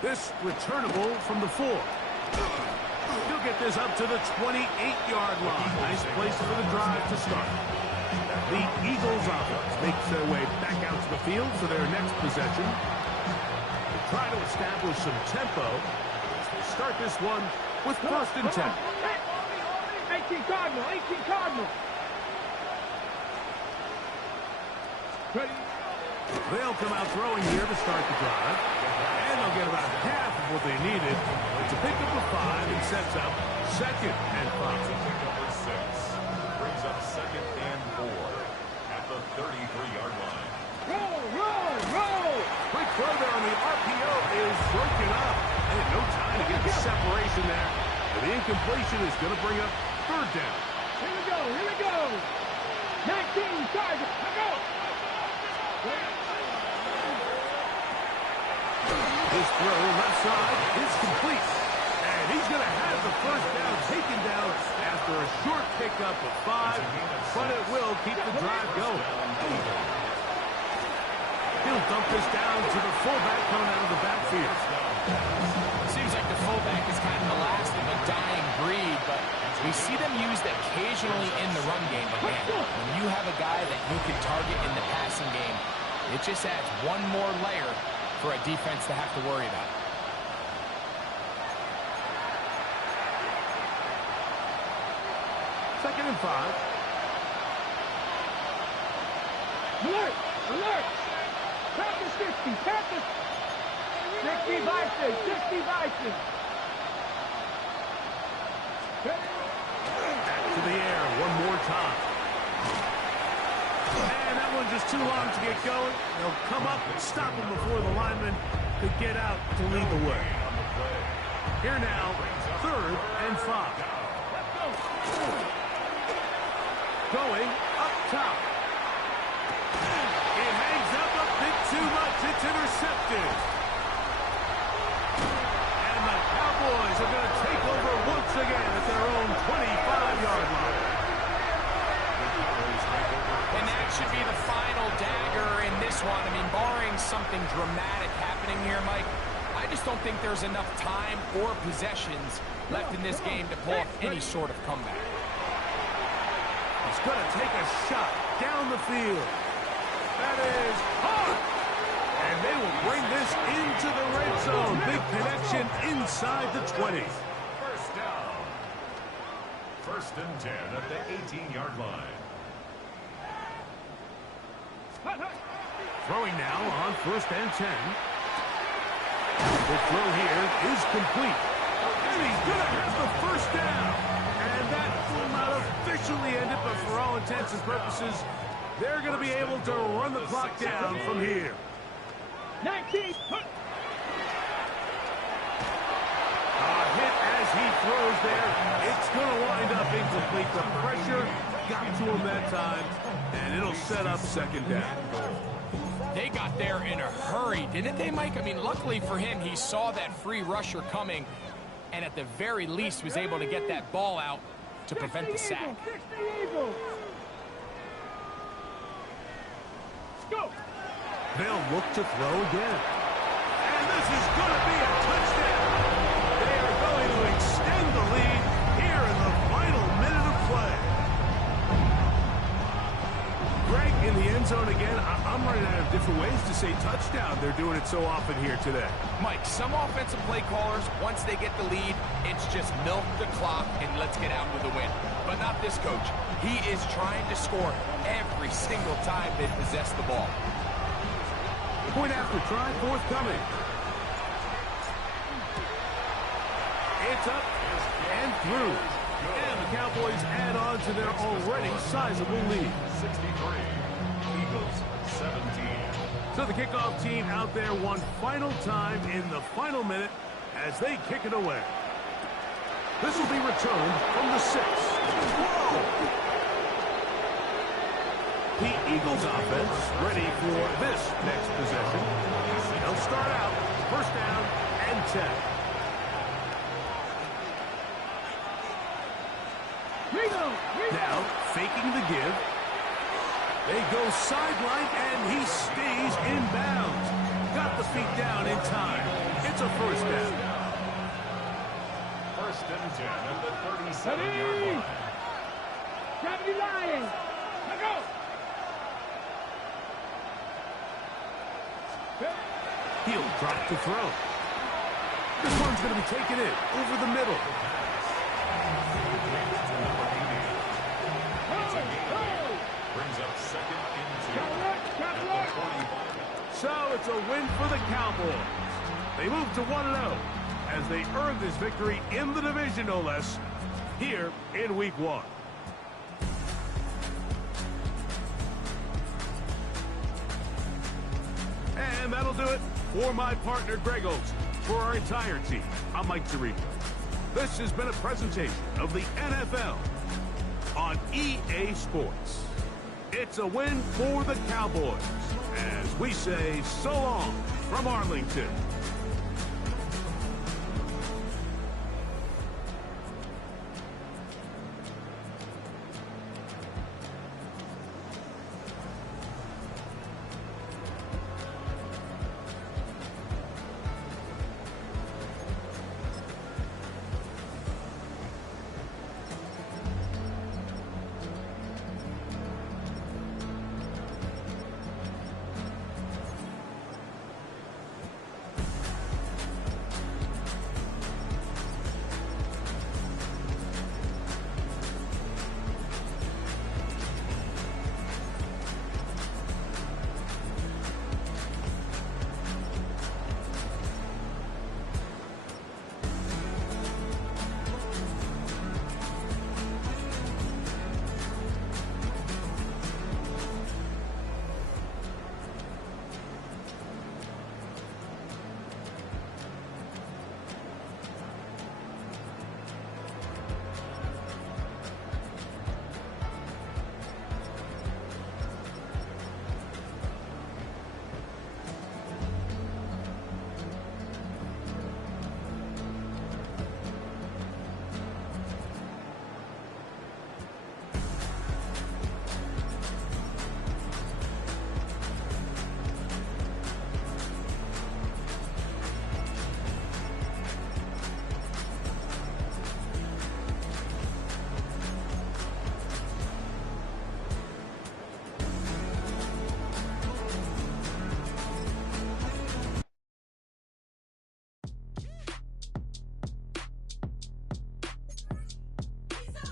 This returnable from the 4. He'll get this up to the 28-yard line. Nice place for the drive to start. The Eagles offense makes their way back out to the field for their next possession. They try to establish some tempo as they start this one with first and 10. 18 Cardinal, 18 Cardinal. Ready? They'll come out throwing here to start the drive. And they'll get about half of what they needed. It's a pickup of 5 and sets up second and 5. Number 6 brings up second and 4 at the 33-yard line. Roll, roll, roll. Quick throw there on the RPO is broken up. And no time to get the separation there. And the incompletion is going to bring up third down. Here we go, here we go. 19 Chargers, let's go. His throw left side is complete. And he's going to have the first down taken down after a short pickup of 5. But it will keep the drive going. He'll dump this down to the fullback coming out of the backfield. Seems like the fullback is kind of the last of a dying breed, but we see them used occasionally in the run game. But man, when you have a guy that you can target in the passing game, it just adds one more layer for a defense to have to worry about. Second and 5. Alert, alert. Panthers 60, Panthers 60 Vikings, 60 Vikings. Back to the air one more time. And that one just too long to get going. They'll come up and stop him before the lineman could get out to lead the way. Here now, third and 5. Going up top. He hangs up a bit too much. It's intercepted. And the Cowboys are going to take over once again at their own 25-yard line. And that should be the final dagger in this one. I mean, barring something dramatic happening here, Mike, I just don't think there's enough time or possessions left in this game to pull off any sort of comeback. He's going to take a shot down the field. That is hard. And they will bring this into the red zone. Big connection inside the 20. First down. 1st and 10 at the 18-yard line. Throwing now on 1st and 10. The throw here is complete. And he's going to have the 1st down. And that will not officially end it, but for all intents and purposes, they're going to be able to run the clock down from here. 19. A hit as he throws there. It's going to wind up incomplete. The pressure got to him that time, and it'll set up 2nd down. They got there in a hurry, didn't they, Mike? I mean, luckily for him, he saw that free rusher coming, and at the very least was able to get that ball out to prevent the sack. Go. They'll look to throw again. And this is going to be a touchdown. They are going to extend the lead here in the final minute of play. Greg in the end zone again. I'm running out of different ways to say touchdown. They're doing it so often here today. Mike, some offensive play callers, once they get the lead, it's just milk the clock and let's get out with a win. But not this coach. He is trying to score every single time they possess the ball. Point after try forthcoming. It's up and through. And the Cowboys add on to their already sizable lead. 63. Eagles 17. So the kickoff team out there one final time in the final minute as they kick it away. This will be returned from the 6. Whoa! The Eagles offense ready for this next possession. They'll start out 1st down and 10. Now faking the give. They go sideline and he stays in bounds. Got the feet down in time. It's a 1st down. 1st and 10 at the 37-yard line. Gravity Lions. Let go. He'll drop to throw. This one's going to be taken in over the middle. Brings up 2nd and 2 at the 25. So it's a win for the Cowboys. They move to 1-0 as they earn this victory in the division, no less, here in Week 1. And that'll do it for my partner, Greg Olson. For our entire team, I'm Mike Tirico. This has been a presentation of the NFL on EA Sports. It's a win for the Cowboys as we say so long from Arlington.